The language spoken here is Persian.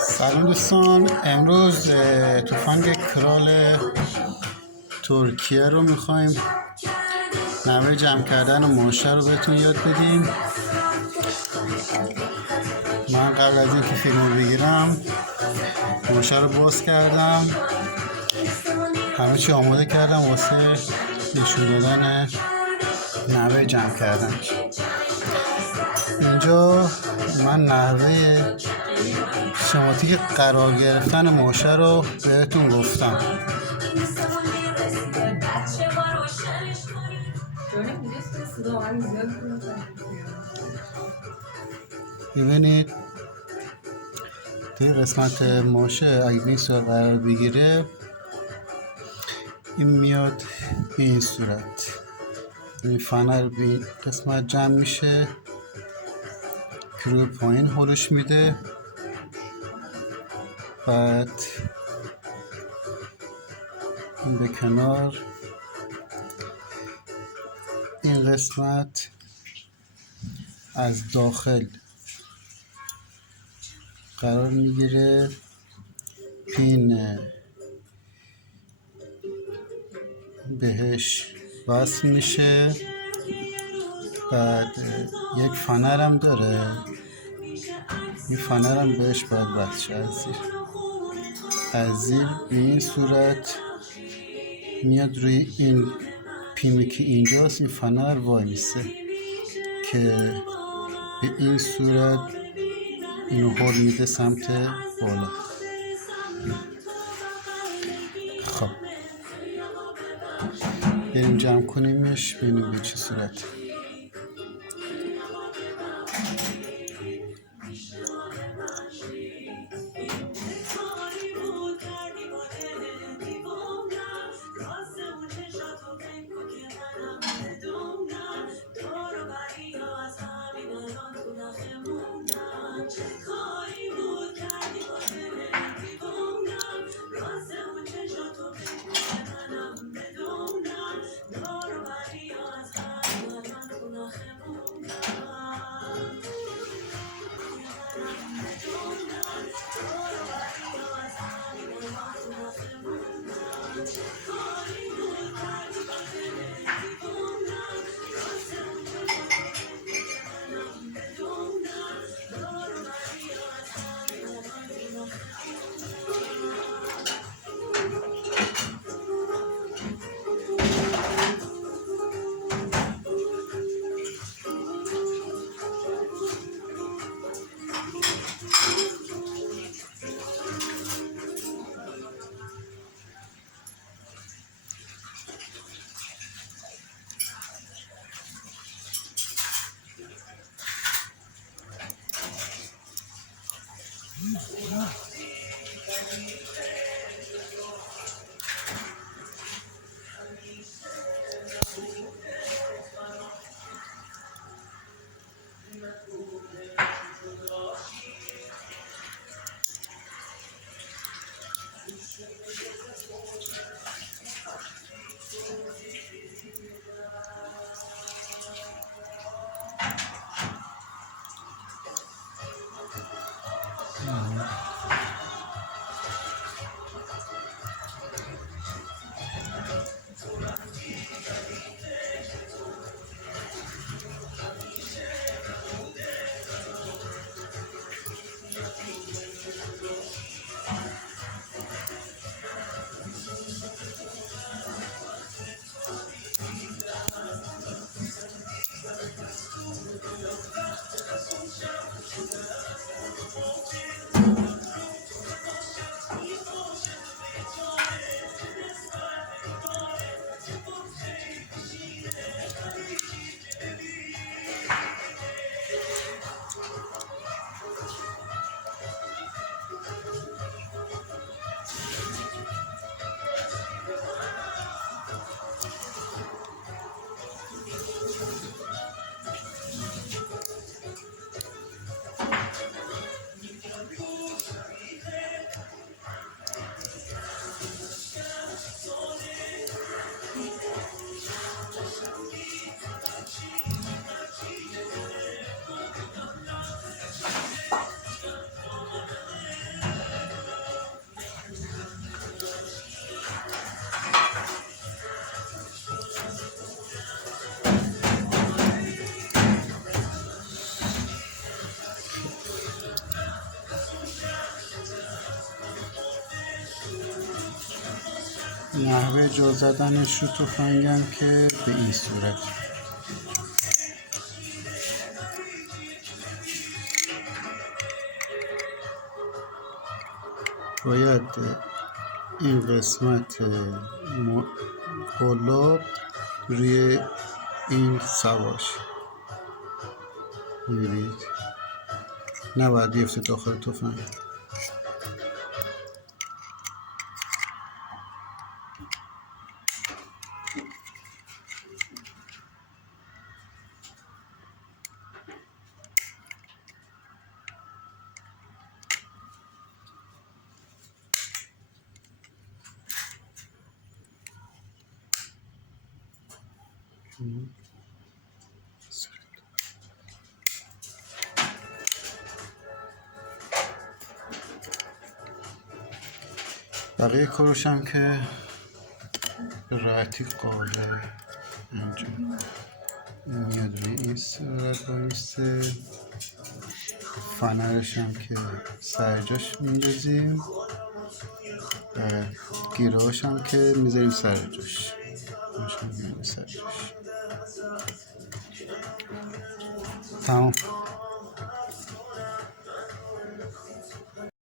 سلام دوستان، امروز تفنگ کرال ترکیه رو میخوایم نحوه جمع کردن و ماشه رو بهتون یاد بدیم. من قبل از اینکه فیلم رو بگیرم ماشه رو باز کردم، همه چی آماده کردم واسه نشون دادن نحوه جمع کردن. اینجا من نحوه شماتیک قرار گرفتن ماشه رو بهتون گفتم. ببینید توی قسمت ماشه اگه این صورت قرار بگیره این میاد به این صورت، این فنر به این قسمت جمع میشه که روی پایین هلش میده، بعد این به کنار، این قسمت از داخل قرار میگیره، پین بهش وصل میشه، بعد یک فنر هم داره، این فنر هم بهش باید وصل شه از زیر به این صورت میاد روی این پیمی که اینجاست. این فنر وای میسه که به این صورت اینو هل میده سمت بالا. خب بریم جمع کنیمش ببینیم به چه صورت. نحوه جا زدنش رو تفنگم که به این صورت باید این قسمت قلاب روی این سواش میبینید، نباید بیفته داخل تفنگ. بقیه کارش هم که به راحتی قابل انجام میاد روی این صورت بایسته. فنرش هم که سر جاش میندازیم و گیراش هم که میذاریم سر جاش. تمام.